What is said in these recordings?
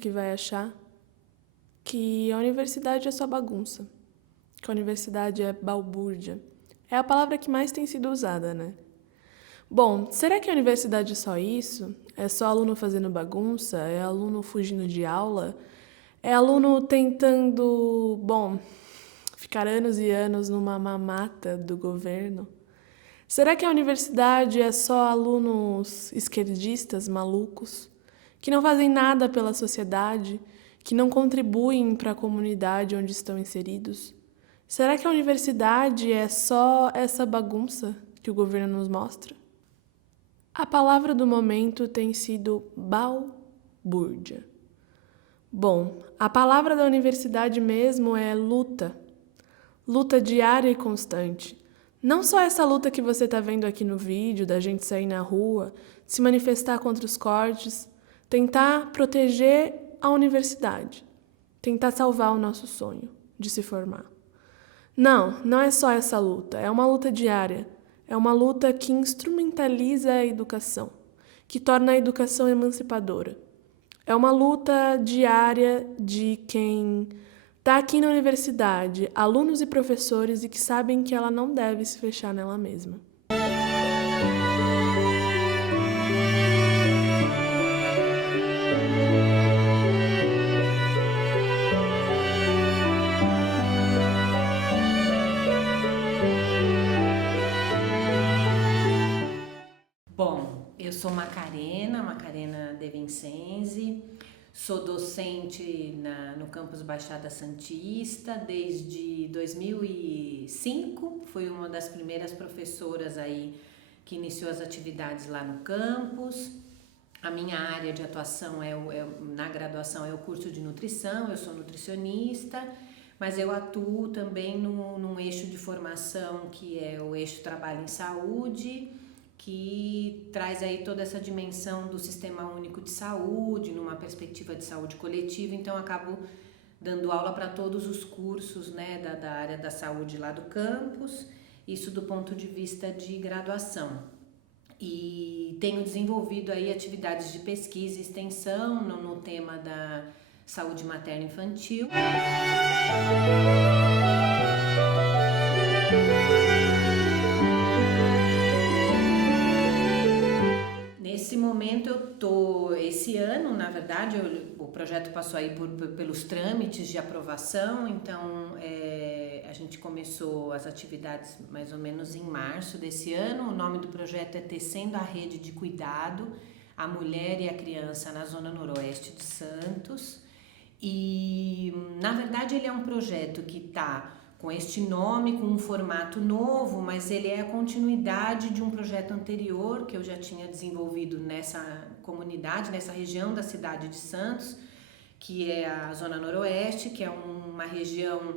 gente que vai achar que a universidade é só bagunça, que a universidade é balbúrdia. É a palavra que mais tem sido usada, né? Bom, será que a universidade é só isso? É só aluno fazendo bagunça? É aluno fugindo de aula? É aluno tentando, ficar anos e anos numa mamata do governo? Será que a universidade é só alunos esquerdistas, malucos, que não fazem nada pela sociedade, que não contribuem para a comunidade onde estão inseridos? Será que a universidade é só essa bagunça que o governo nos mostra? A palavra do momento tem sido balbúrdia. Bom, a palavra da universidade mesmo é luta. Luta diária e constante. Não só essa luta que você está vendo aqui no vídeo, da gente sair na rua, se manifestar contra os cortes, tentar proteger a universidade, tentar salvar o nosso sonho de se formar. Não é só essa luta, é uma luta diária, é uma luta que instrumentaliza a educação, que torna a educação emancipadora. É uma luta diária de quem está aqui na universidade, alunos e professores, e que sabem que ela não deve se fechar nela mesma. Bom, eu sou Macarena De Vincenzi, sou docente no campus Baixada Santista desde 2005, fui uma das primeiras professoras aí que iniciou as atividades lá no campus. A minha área de atuação na graduação é o curso de nutrição, eu sou nutricionista, mas eu atuo também num eixo de formação que é o eixo trabalho em saúde, que traz aí toda essa dimensão do Sistema Único de Saúde, numa perspectiva de saúde coletiva. Então, eu acabo dando aula para todos os cursos, né, da área da saúde lá do campus, isso do ponto de vista de graduação. E tenho desenvolvido aí atividades de pesquisa e extensão no tema da saúde materno-infantil. Nesse momento esse ano, na verdade, o projeto passou aí pelos trâmites de aprovação, então a gente começou as atividades mais ou menos em março desse ano. O nome do projeto é Tecendo a Rede de Cuidado à Mulher e à Criança na Zona Noroeste de Santos. E, na verdade, ele é um projeto que está com este nome, com um formato novo, mas ele é a continuidade de um projeto anterior que eu já tinha desenvolvido nessa comunidade, nessa região da cidade de Santos, que é a Zona Noroeste, que é uma região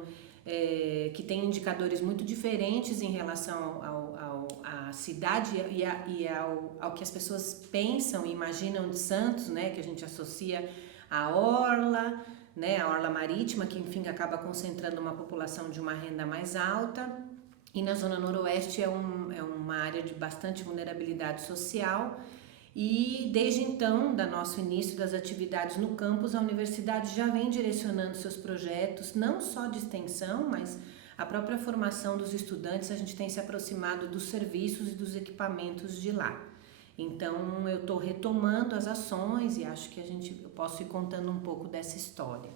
que tem indicadores muito diferentes em relação à cidade e ao que as pessoas pensam e imaginam de Santos, né, que a gente associa à orla, né, a orla marítima, que enfim acaba concentrando uma população de uma renda mais alta. E na Zona Noroeste é uma área de bastante vulnerabilidade social. E desde então, do nosso início das atividades no campus, a universidade já vem direcionando seus projetos, não só de extensão, mas a própria formação dos estudantes. A gente tem se aproximado dos serviços e dos equipamentos de lá. Então, eu estou retomando as ações e acho que eu posso ir contando um pouco dessa história.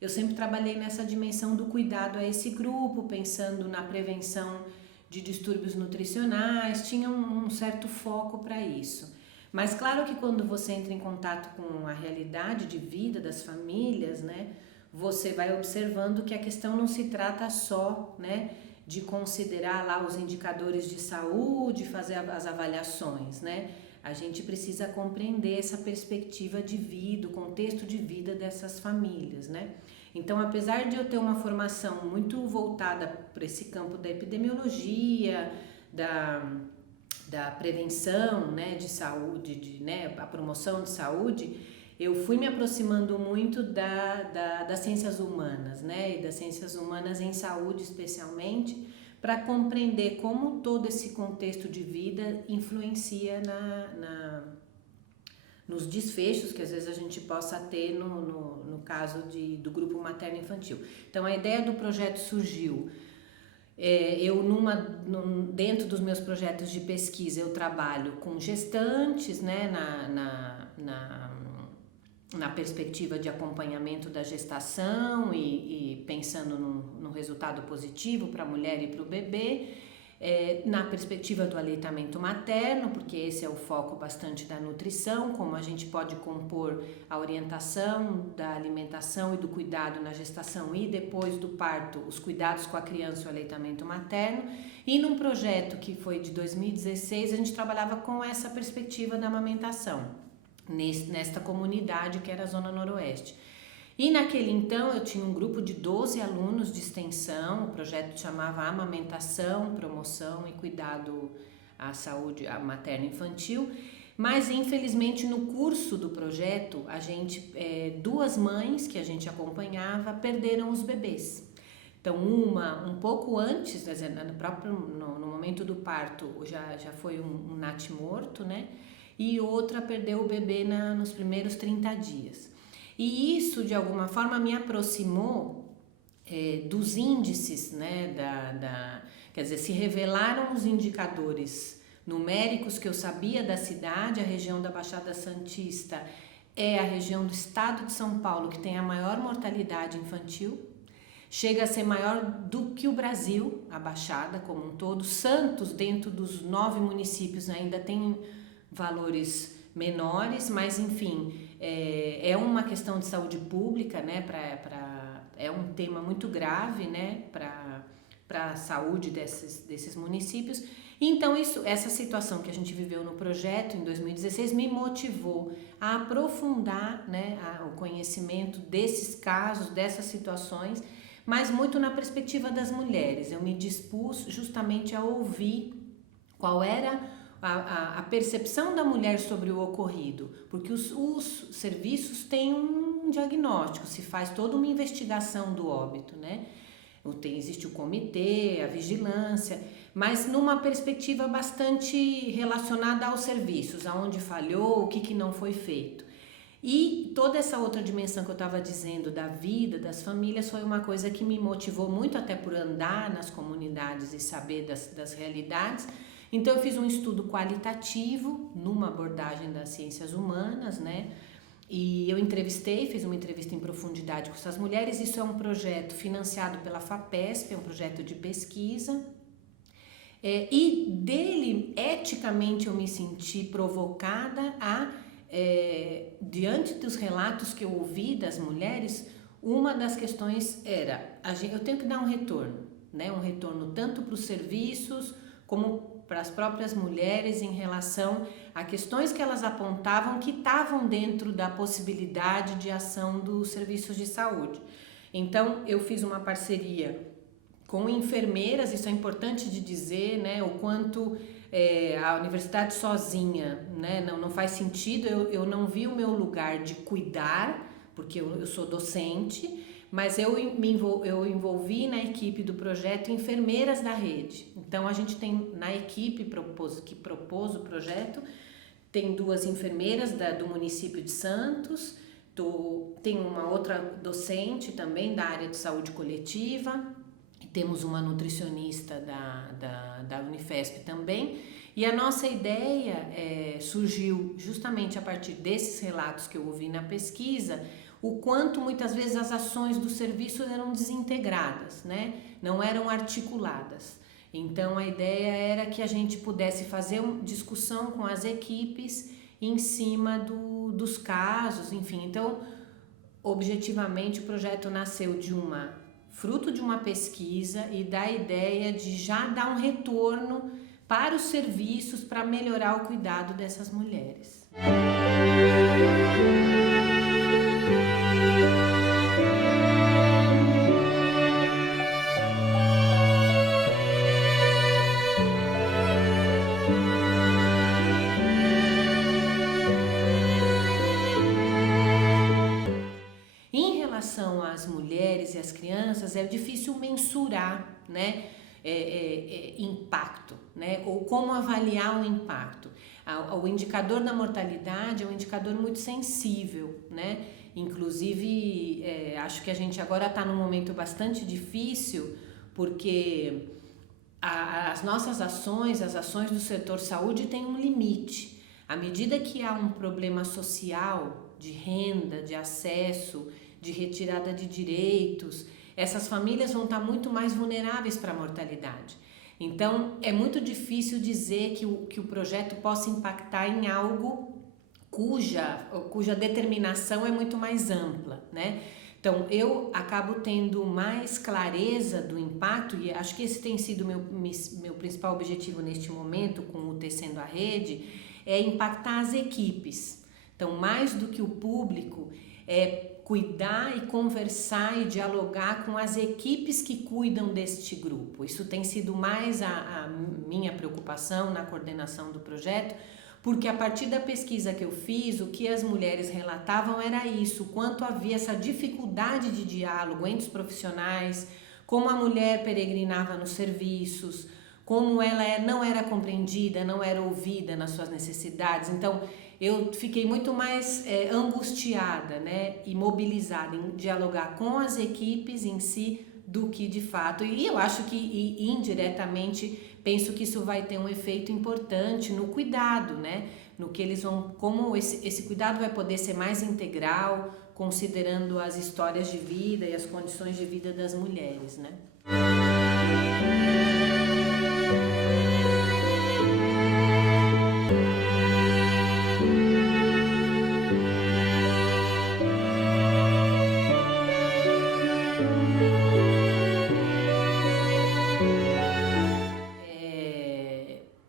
Eu sempre trabalhei nessa dimensão do cuidado a esse grupo, pensando na prevenção de distúrbios nutricionais, tinha um certo foco para isso. Mas claro que quando você entra em contato com a realidade de vida das famílias, né, você vai observando que a questão não se trata só, né, de considerar lá os indicadores de saúde, fazer as avaliações, né? A gente precisa compreender essa perspectiva de vida, o contexto de vida dessas famílias, né? Então, apesar de eu ter uma formação muito voltada para esse campo da epidemiologia, da prevenção, né, de saúde, né, a promoção de saúde, eu fui me aproximando muito das ciências humanas, né, e das ciências humanas em saúde especialmente, para compreender como todo esse contexto de vida influencia nos desfechos que às vezes a gente possa ter no caso do grupo materno-infantil. Então a ideia do projeto surgiu, dentro dos meus projetos de pesquisa eu trabalho com gestantes, né, na perspectiva de acompanhamento da gestação e pensando no resultado positivo para a mulher e para o bebê, na perspectiva do aleitamento materno, porque esse é o foco bastante da nutrição, como a gente pode compor a orientação da alimentação e do cuidado na gestação e depois do parto, os cuidados com a criança e o aleitamento materno. E num projeto que foi de 2016, a gente trabalhava com essa perspectiva da amamentação, nesta comunidade que era a Zona Noroeste. E naquele então eu tinha um grupo de 12 alunos de extensão, o projeto chamava Amamentação, Promoção e Cuidado à Saúde Materno-Infantil, mas infelizmente no curso do projeto, duas mães que a gente acompanhava perderam os bebês. Então uma um pouco antes, no momento do parto já foi um natimorto, né? E outra perdeu o bebê nos primeiros 30 dias. E isso, de alguma forma, me aproximou dos índices, né, quer dizer, se revelaram os indicadores numéricos que eu sabia da cidade. A região da Baixada Santista é a região do estado de São Paulo que tem a maior mortalidade infantil, chega a ser maior do que o Brasil, a Baixada como um todo. Santos, dentro dos 9 municípios, ainda tem valores menores, mas enfim, é uma questão de saúde pública, né? É um tema muito grave, né? Para a saúde desses municípios. Então essa situação que a gente viveu no projeto em 2016 me motivou a aprofundar, né, o conhecimento desses casos, dessas situações, mas muito na perspectiva das mulheres. Eu me dispus justamente a ouvir qual era a percepção da mulher sobre o ocorrido, porque os serviços têm um diagnóstico, se faz toda uma investigação do óbito, né? Existe o comitê, a vigilância, mas numa perspectiva bastante relacionada aos serviços, aonde falhou, o que não foi feito. E toda essa outra dimensão que eu estava dizendo da vida, das famílias, foi uma coisa que me motivou muito, até por andar nas comunidades e saber das realidades. Então eu fiz um estudo qualitativo numa abordagem das ciências humanas, né? E eu fiz uma entrevista em profundidade com essas mulheres. Isso é um projeto financiado pela FAPESP, é um projeto de pesquisa. E dele, eticamente, eu me senti provocada diante dos relatos que eu ouvi das mulheres, uma das questões era, eu tenho que dar um retorno, né? Um retorno tanto para os serviços como para as próprias mulheres em relação a questões que elas apontavam que estavam dentro da possibilidade de ação dos serviços de saúde. Então, eu fiz uma parceria com enfermeiras, isso é importante de dizer, né, o quanto a universidade sozinha, né, não faz sentido. Eu não vi o meu lugar de cuidar, porque eu sou docente, mas eu envolvi na equipe do projeto enfermeiras da rede. Então a gente tem na equipe que propôs o projeto, tem 2 enfermeiras do município de Santos, tem uma outra docente também da área de saúde coletiva, temos uma nutricionista da Unifesp também. E a nossa ideia surgiu justamente a partir desses relatos que eu ouvi na pesquisa, o quanto muitas vezes as ações do serviço eram desintegradas, né? Não eram articuladas. Então a ideia era que a gente pudesse fazer uma discussão com as equipes em cima dos casos, enfim. Então, objetivamente, o projeto nasceu fruto de uma pesquisa e da ideia de já dar um retorno para os serviços para melhorar o cuidado dessas mulheres. Em relação às mulheres e às crianças, é difícil mensurar, né? impacto, né? Ou como avaliar o impacto. O indicador da mortalidade é um indicador muito sensível, né? Inclusive, acho que a gente agora está num momento bastante difícil, porque as nossas ações, as ações do setor saúde têm um limite. À medida que há um problema social, de renda, de acesso, de retirada de direitos, essas famílias vão estar muito mais vulneráveis para a mortalidade. Então, é muito difícil dizer que o projeto possa impactar em algo cuja determinação é muito mais ampla, né? Então, eu acabo tendo mais clareza do impacto, e acho que esse tem sido meu principal objetivo neste momento, com o Tecendo a Rede, é impactar as equipes. Então, mais do que o público, é cuidar e conversar e dialogar com as equipes que cuidam deste grupo. Isso tem sido mais a minha preocupação na coordenação do projeto, porque a partir da pesquisa que eu fiz, o que as mulheres relatavam era isso, o quanto havia essa dificuldade de diálogo entre os profissionais, como a mulher peregrinava nos serviços, como ela não era compreendida, não era ouvida nas suas necessidades. Então, eu fiquei muito mais angustiada, né, e mobilizada em dialogar com as equipes em si do que de fato. E eu acho que indiretamente penso que isso vai ter um efeito importante no cuidado, né? No que eles vão, como esse cuidado vai poder ser mais integral, considerando as histórias de vida e as condições de vida das mulheres, né?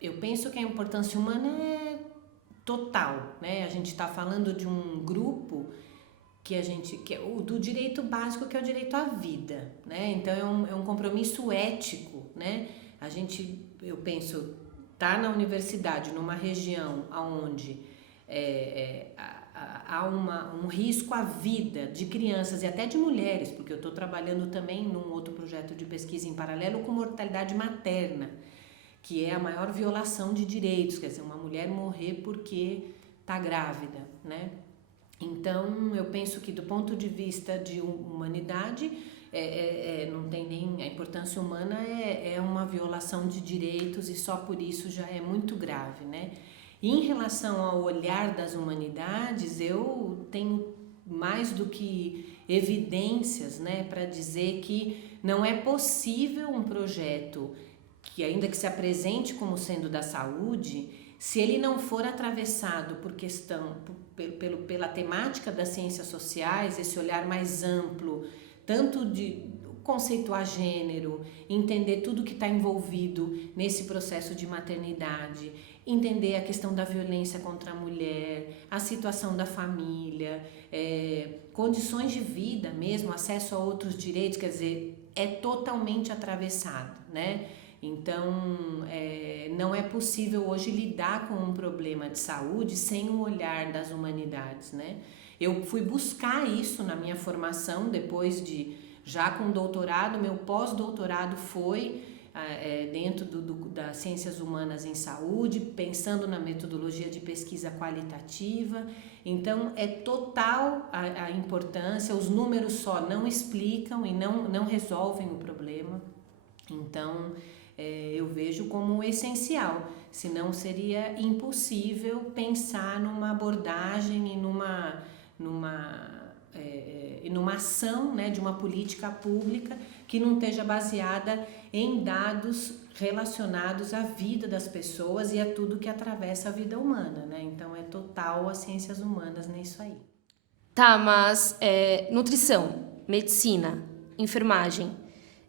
Eu penso que a importância humana é total, né? A gente está falando de um grupo que é o do direito básico, que é o direito à vida, né? Então é um compromisso ético, né? Eu penso, tá na universidade, numa região onde há um risco à vida de crianças e até de mulheres, porque eu estou trabalhando também num outro projeto de pesquisa em paralelo com mortalidade materna, que é a maior violação de direitos, quer dizer, uma mulher morrer porque está grávida, né? Então, eu penso que do ponto de vista de humanidade, não tem nem... A importância humana é uma violação de direitos e só por isso já é muito grave, né? E em relação ao olhar das humanidades, eu tenho mais do que evidências, né, para dizer que não é possível um projeto que, ainda que se apresente como sendo da saúde, se ele não for atravessado pela temática das ciências sociais, esse olhar mais amplo, tanto de conceituar gênero, entender tudo que está envolvido nesse processo de maternidade, entender a questão da violência contra a mulher, a situação da família, condições de vida mesmo, acesso a outros direitos, quer dizer, é totalmente atravessado, né? Então, não é possível hoje lidar com um problema de saúde sem o olhar das humanidades, né? Eu fui buscar isso na minha formação, depois já com doutorado, meu pós-doutorado foi dentro das ciências humanas em saúde, pensando na metodologia de pesquisa qualitativa. Então, é total a importância, os números só não explicam e não resolvem o problema. Então, eu vejo como essencial, senão seria impossível pensar numa abordagem e numa ação, né, de uma política pública que não esteja baseada em dados relacionados à vida das pessoas e a tudo que atravessa a vida humana, né? Então é total as ciências humanas nisso aí. Tá, mas nutrição, medicina, enfermagem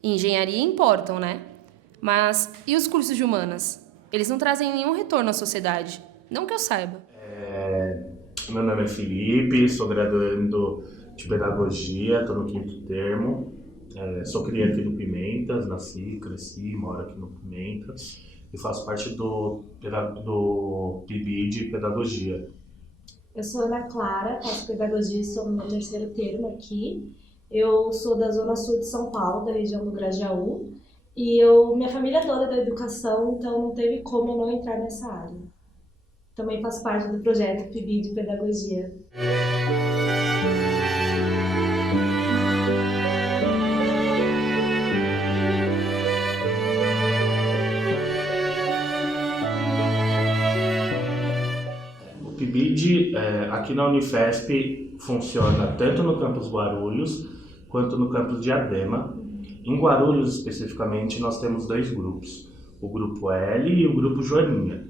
e engenharia importam, né? Mas e os cursos de humanas? Eles não trazem nenhum retorno à sociedade, não que eu saiba. Meu nome é Felipe, sou graduando de Pedagogia, estou no 5º termo. Sou criança aqui do Pimentas, nasci, cresci, moro aqui no Pimentas e faço parte do PIB de Pedagogia. Eu sou Ana Clara, faço Pedagogia e sou no meu 3º termo aqui. Eu sou da Zona Sul de São Paulo, da região do Grajaú, E minha família toda é da educação, então não teve como eu não entrar nessa área. Também faço parte do projeto PIB de Pedagogia. O PIBID, aqui na Unifesp, funciona tanto no campus Guarulhos quanto no campus Diadema. Em Guarulhos, especificamente, nós temos 2 grupos, o Grupo L e o Grupo Joaninha.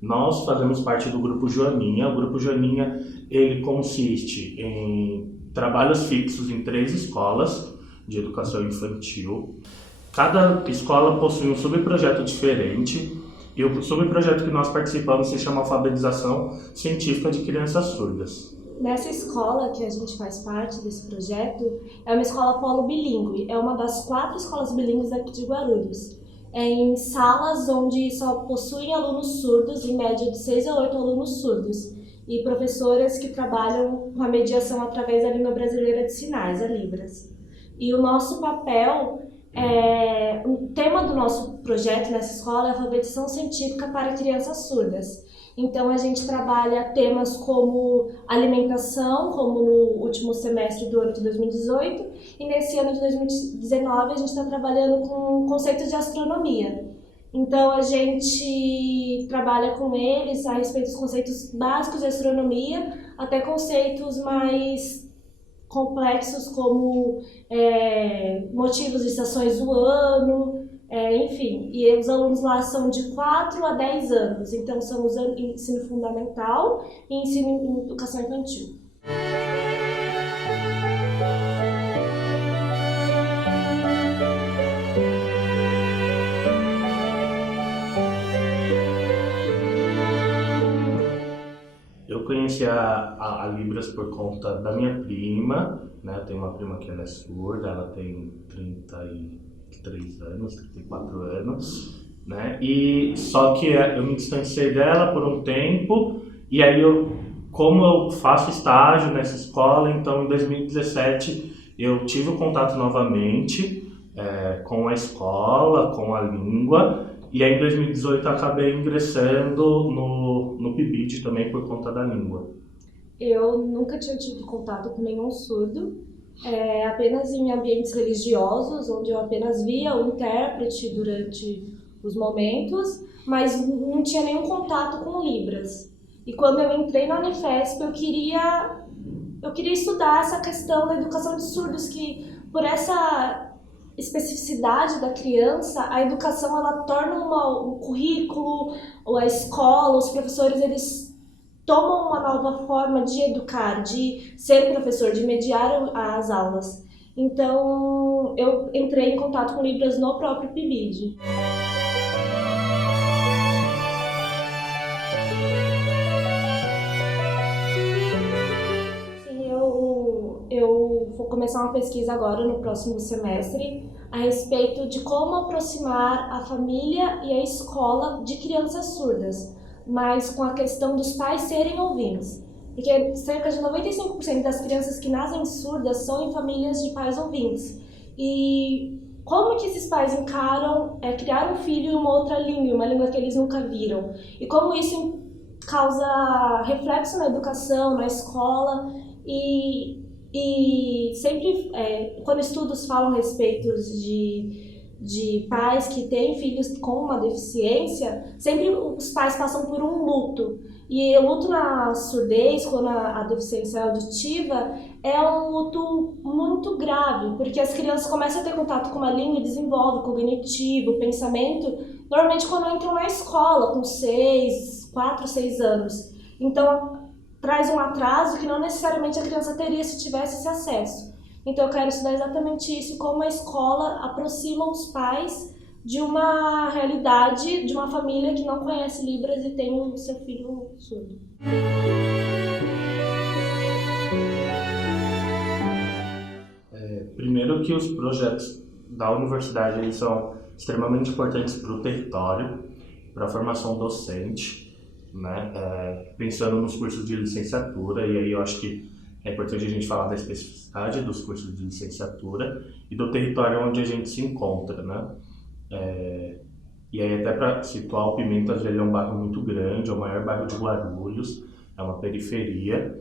Nós fazemos parte do Grupo Joaninha. O Grupo Joaninha, ele consiste em trabalhos fixos em 3 escolas de educação infantil. Cada escola possui um subprojeto diferente e o subprojeto que nós participamos se chama Alfabetização Científica de Crianças Surdas. Nessa escola que a gente faz parte desse projeto, é uma escola polo bilíngue, é uma das 4 escolas bilíngues daqui de Guarulhos. É em salas onde só possuem alunos surdos, em média de 6 a 8 alunos surdos, e professoras que trabalham com a mediação através da língua brasileira de sinais, a Libras. E o nosso papel, o tema do nosso projeto nessa escola é alfabetização científica para crianças surdas. Então a gente trabalha temas como alimentação, como no último semestre do ano de 2018, e nesse ano de 2019 a gente está trabalhando com conceitos de astronomia. Então a gente trabalha com eles a respeito dos conceitos básicos de astronomia, até conceitos mais complexos como motivos de estações do ano, enfim. E os alunos lá são de 4 a 10 anos, então são os ensino fundamental e ensino em educação infantil. Eu conheci a Libras por conta da minha prima, né? Eu tenho uma prima que ela é surda, ela tem 33 anos, 34 anos, né? E só que eu me distanciei dela por um tempo, e aí como eu faço estágio nessa escola, então em 2017 eu tive o contato novamente com a escola, com a língua. E aí em 2018 eu acabei ingressando no PIBID também por conta da língua. Eu nunca tinha tido contato com nenhum surdo, apenas em ambientes religiosos, onde eu apenas via o intérprete durante os momentos, mas não tinha nenhum contato com Libras. E quando eu entrei na Unifesp, eu queria estudar essa questão da educação de surdos, que por essa especificidade da criança, a educação ela torna um currículo, ou a escola, os professores, eles tomam uma nova forma de educar, de ser professor, de mediar as aulas. Então, eu entrei em contato com Libras no próprio PIBID. Eu vou começar uma pesquisa agora no próximo semestre a respeito de como aproximar a família e a escola de crianças surdas, mas com a questão dos pais serem ouvintes. Porque cerca de 95% das crianças que nascem surdas são em famílias de pais ouvintes. E como que esses pais encaram criar um filho em uma outra língua, uma língua que eles nunca viram? E como isso causa reflexo na educação, na escola, e sempre, quando estudos falam a respeito de pais que têm filhos com uma deficiência, sempre os pais passam por um luto. E o luto na surdez, quando a deficiência é auditiva, é um luto muito grave, porque as crianças começam a ter contato com uma língua e desenvolvem cognitivo, pensamento, normalmente quando entram na escola, com 4, 6 anos. Então, traz um atraso que não necessariamente a criança teria se tivesse esse acesso. Então eu quero estudar exatamente isso, como a escola aproxima os pais de uma realidade, de uma família que não conhece Libras e tem o seu filho surdo. Primeiro que os projetos da universidade eles são extremamente importantes para o território, para a formação docente, né? Pensando nos cursos de licenciatura, e aí eu acho que é importante a gente falar da especificidade dos cursos de licenciatura e do território onde a gente se encontra, né? E aí, até para situar, o Pimentas ele é um bairro muito grande, é o maior bairro de Guarulhos, é uma periferia.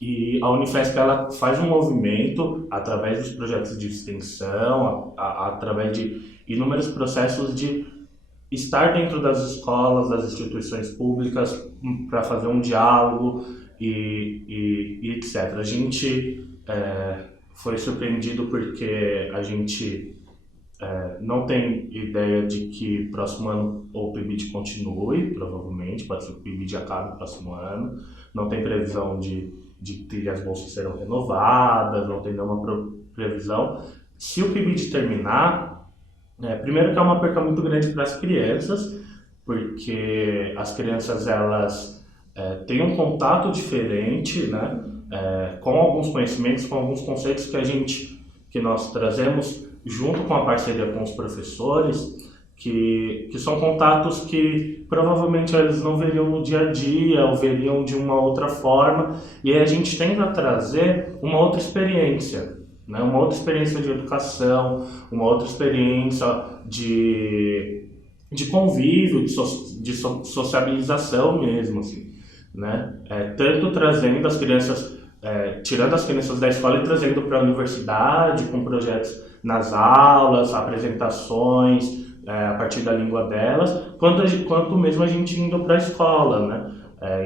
E a Unifesp ela faz um movimento através dos projetos de extensão, através de inúmeros processos de estar dentro das escolas, das instituições públicas, para fazer um diálogo e etc. A gente foi surpreendido porque a gente não tem ideia de que próximo ano o PIBID continue, provavelmente, pode ser que o PIBID acabe no próximo ano. Não tem previsão de que as bolsas serão renovadas, não tem nenhuma previsão. Se o PIBID terminar, primeiro que é uma perca muito grande para as crianças, porque as crianças elas têm um contato diferente, né, com alguns conhecimentos, com alguns conceitos que nós trazemos junto com a parceria com os professores, que são contatos que provavelmente eles não veriam no dia a dia ou veriam de uma outra forma, e aí a gente tenta trazer uma outra experiência, né? Uma outra experiência de educação, uma outra experiência de convívio, de sociabilização mesmo, assim, né? Tanto trazendo as crianças, tirando as crianças da escola e trazendo para a universidade com projetos nas aulas, apresentações, a partir da língua delas, quanto mesmo a gente indo para a escola, né?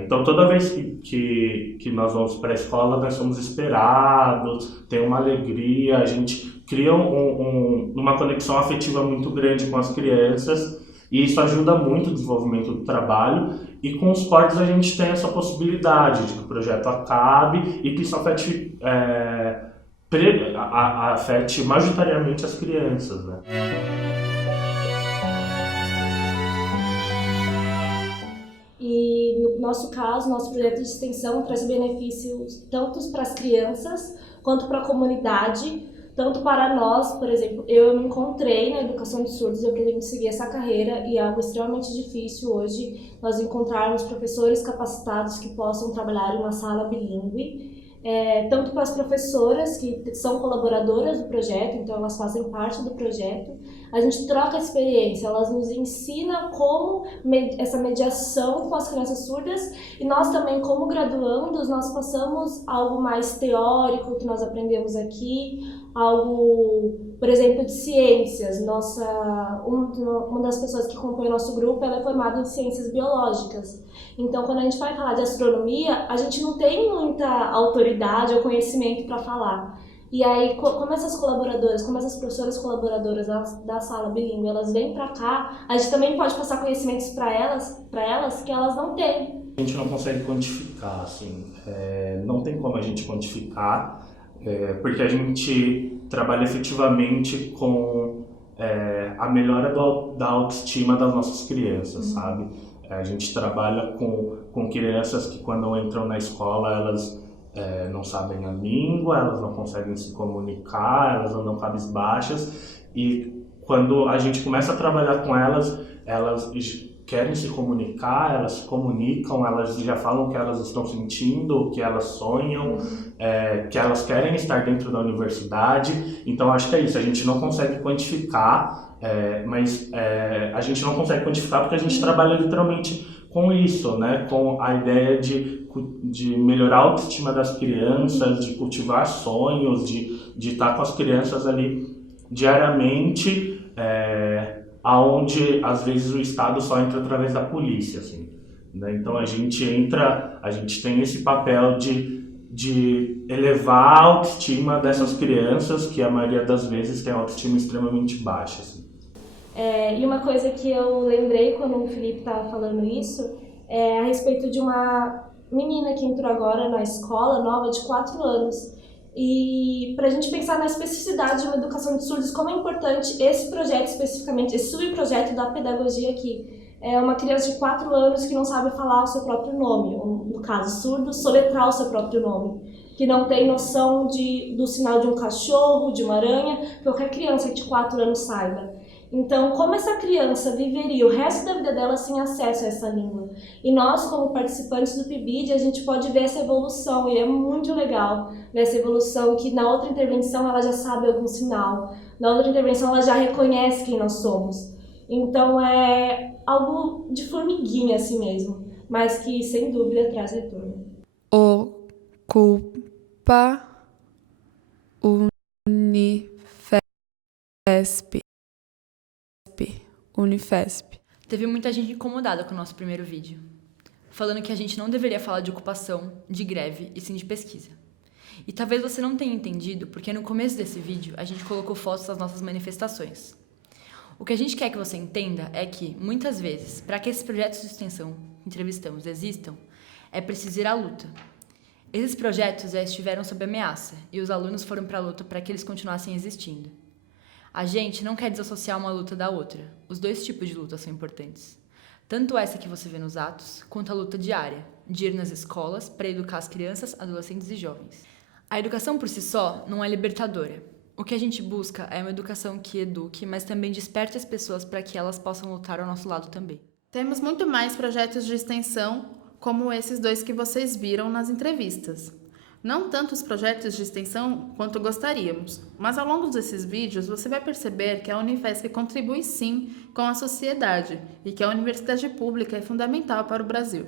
Então, toda vez que nós vamos para a escola, nós somos esperados, tem uma alegria, a gente cria uma conexão afetiva muito grande com as crianças, e isso ajuda muito o desenvolvimento do trabalho, e com os cortes a gente tem essa possibilidade de que o projeto acabe e que isso afete majoritariamente as crianças, né? E no nosso caso, nosso projeto de extensão traz benefícios tanto para as crianças quanto para a comunidade, tanto para nós, por exemplo, eu me encontrei na educação de surdos, eu queria seguir essa carreira e é algo extremamente difícil hoje nós encontrarmos professores capacitados que possam trabalhar em uma sala bilíngue. Tanto para as professoras que são colaboradoras do projeto, então elas fazem parte do projeto. A gente troca experiência, elas nos ensinam como essa mediação com as crianças surdas, e nós também, como graduandos, nós passamos algo mais teórico que nós aprendemos aqui, algo, por exemplo, de ciências. Uma das pessoas que compõe o nosso grupo, ela é formada em ciências biológicas. Então, quando a gente vai falar de astronomia, a gente não tem muita autoridade ou conhecimento para falar. E aí, como essas professoras colaboradoras da sala bilíngue, elas vêm para cá, a gente também pode passar conhecimentos para elas que elas não têm. A gente não consegue quantificar, assim, não tem como a gente quantificar, porque a gente trabalha efetivamente com a melhora da autoestima das nossas crianças, sabe? A gente trabalha com crianças que, quando entram na escola, elas não sabem a língua, elas não conseguem se comunicar, elas andam cabisbaixas, e quando a gente começa a trabalhar com elas querem se comunicar, elas se comunicam, elas já falam o que elas estão sentindo, o que elas sonham, que elas querem estar dentro da universidade. Então, acho que é isso, a gente não consegue quantificar, mas a gente não consegue quantificar porque a gente trabalha literalmente com isso, né? Com a ideia de melhorar a autoestima das crianças, de cultivar sonhos, de estar com as crianças ali diariamente, aonde às vezes o Estado só entra através da polícia, assim, né? Então a gente tem esse papel de elevar a autoestima dessas crianças, que a maioria das vezes tem autoestima extremamente baixa, assim. E uma coisa que eu lembrei quando o Felipe estava falando isso é a respeito de uma menina que entrou agora na escola nova de 4 anos. E para a gente pensar na especificidade de uma educação de surdos, como é importante esse projeto especificamente, esse subprojeto da pedagogia aqui. É uma criança de 4 anos que não sabe falar o seu próprio nome, no caso surdo, soletrar o seu próprio nome, que não tem noção do sinal de um cachorro, de uma aranha, que qualquer criança de 4 anos saiba. Então, como essa criança viveria o resto da vida dela sem acesso a essa língua? E nós, como participantes do PIBID, a gente pode ver essa evolução, e é muito legal ver essa evolução, que na outra intervenção ela já sabe algum sinal. Na outra intervenção, ela já reconhece quem nós somos. Então, é algo de formiguinha assim mesmo, mas que, sem dúvida, traz retorno. Ocupa Unifesp. Unifesp. Teve muita gente incomodada com o nosso primeiro vídeo, falando que a gente não deveria falar de ocupação, de greve e sim de pesquisa. E talvez você não tenha entendido, porque no começo desse vídeo a gente colocou fotos das nossas manifestações. O que a gente quer que você entenda é que, muitas vezes, para que esses projetos de extensão que entrevistamos existam, é preciso ir à luta. Esses projetos já estiveram sob ameaça e os alunos foram para a luta para que eles continuassem existindo. A gente não quer desassociar uma luta da outra. Os dois tipos de luta são importantes. Tanto essa que você vê nos atos, quanto a luta diária, de ir nas escolas para educar as crianças, adolescentes e jovens. A educação por si só não é libertadora. O que a gente busca é uma educação que eduque, mas também desperte as pessoas para que elas possam lutar ao nosso lado também. Temos muito mais projetos de extensão, como esses 2 que vocês viram nas entrevistas. Não tantos projetos de extensão quanto gostaríamos, mas ao longo desses vídeos você vai perceber que a Unifesp contribui sim com a sociedade e que a universidade pública é fundamental para o Brasil.